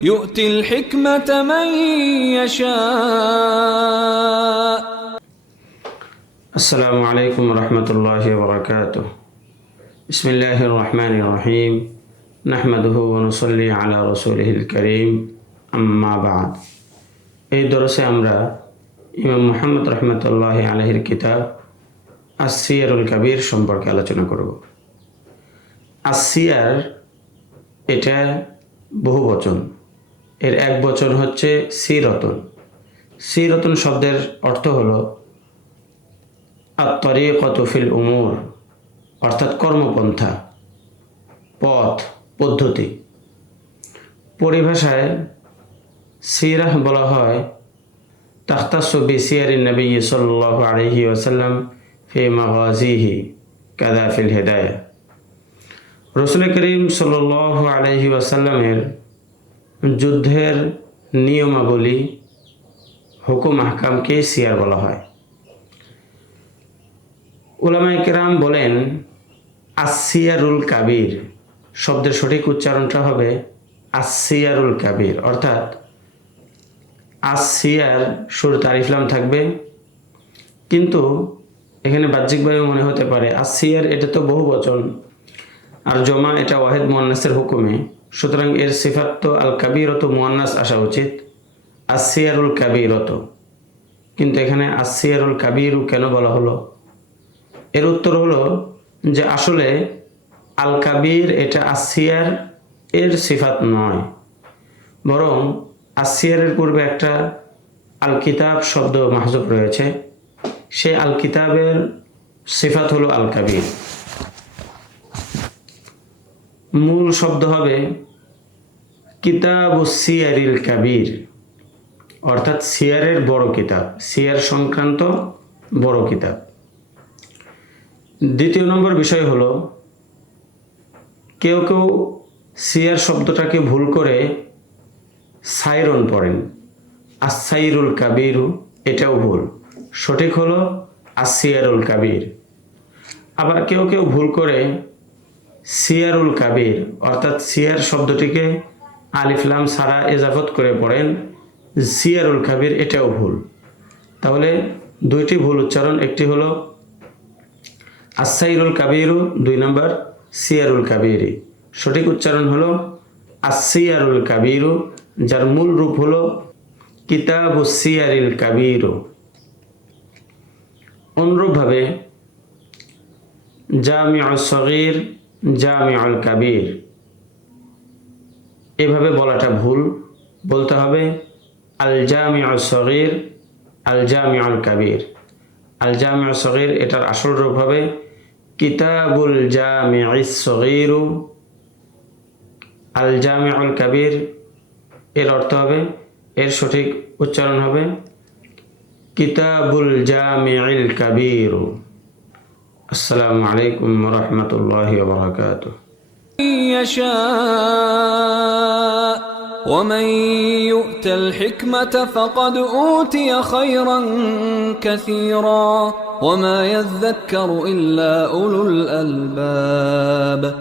يؤتي الحكمة من يشاء السلام عليكم ورحمة الله وبركاته بسم الله الرحمن الرحيم نحمده ونصلي على رسوله الكريم أما بعد এই দরসে আমরা ইমাম মোহাম্মদ রহমতুল্লাহ আলহির কিতাব আসিয়ারুল কাবির সম্পর্কে আলোচনা করব আসিয়ার এটা বহু বচন এর এক বচন হচ্ছে সিরতন সিরতন শব্দের অর্থ হলো আত্মরিকত ফিল উমুর, অর্থাৎ কর্মপন্থা, পথ, পদ্ধতি। পরিভাষায় সিরাহ বলা হয়, তাখতাসু বিসিয়ারি নবী সাল্লাহ আলহি ওসাল্লাম ফি মাগাজিহি, কাদা ফিল হেদায়া। রসুল করিম সাল আলহি ওয়াসাল্লামের যুদ্ধের নিয়মাবলী, হুকুম, আহকামকে সিয়ার বলা হয়। উলামাই কেরাম বলেন আসিয়ারুল কাবির শব্দের সঠিক উচ্চারণটা হবে আসিয়ারুল কাবির। অর্থাৎ আসিয়ার সুর তারিফলাম থাকবে, কিন্তু এখানে বাহ্যিকভাবে মনে হতে পারে আসিয়ার এটা তো বহু বচন আর জমা এটা ওয়াহেদ মোয়ান্নাসের হুকুমে। সুতরাং এর সিফাত তো আল কাবিরত মোয়ান্নাস আসা উচিত। আসিয়ারুল কাবিরত। কিন্তু এখানে আসিয়ারুল কাবিরু কেন বলা হলো? এর উত্তর হলো যে আসলে আল কাবির এটা আসিয়ার এর সিফাত নয়। বরং আসিয়ারের পূর্বে একটা আল কিতাব শব্দ মাহজুব রয়েছে। সে আল কিতাবের সিফাত হলো আল কাবির মূল শব্দ হবে কিতাব ও সিয়ারিল কাবির, অর্থাৎ সিয়ারের বড় কিতাব, সিয়ার সংক্রান্ত বড় কিতাব। দ্বিতীয় নম্বর বিষয় হল, কেউ কেউ সিয়ার শব্দটাকে ভুল করে সাইরন পড়েন। আসাইরুল কাবিরু, এটাও ভুল। সঠিক হলো আসিয়ারুল কাবির। আবার কেউ কেউ ভুল করে সিয়ারুল কাবির, অর্থাৎ সিয়ার শব্দটিকে আলিফলাম সারা এজাফত করে পড়েন, সিয়ারুল কাবির এটাও ভুল। তাহলে দুইটি ভুল উচ্চারণ, একটি হলো আসাইরুল কাবিরু, দুই নম্বর সিয়ারুল কাবিরি। সঠিক উচ্চারণ হলো আসিয়ারুল কাবিরু, যার মূল রূপ হলো কিতাবু সিয়ারিল কাবিরু। অনুরূপভাবে জামি সগির জামি আল কাবির। এভাবে বলাটা ভুল। বলতে হবে, আল জামি আল সগির, আল জামি আল কাবির। আল জামি আল সগির এটার আসল রূপ হবে, কিতাবুল জামি সগিরু। আল জামি আল কাবির, এর অর্থ হবে, এর সঠিক উচ্চারণ হবে, কিতাবুল জামি আল السلام عليكم ورحمة الله وبركاته. يشاء ومن يؤت الحكمة فقد أوتي خيرا كثيرا وما يذكر إلا أولو الألباب.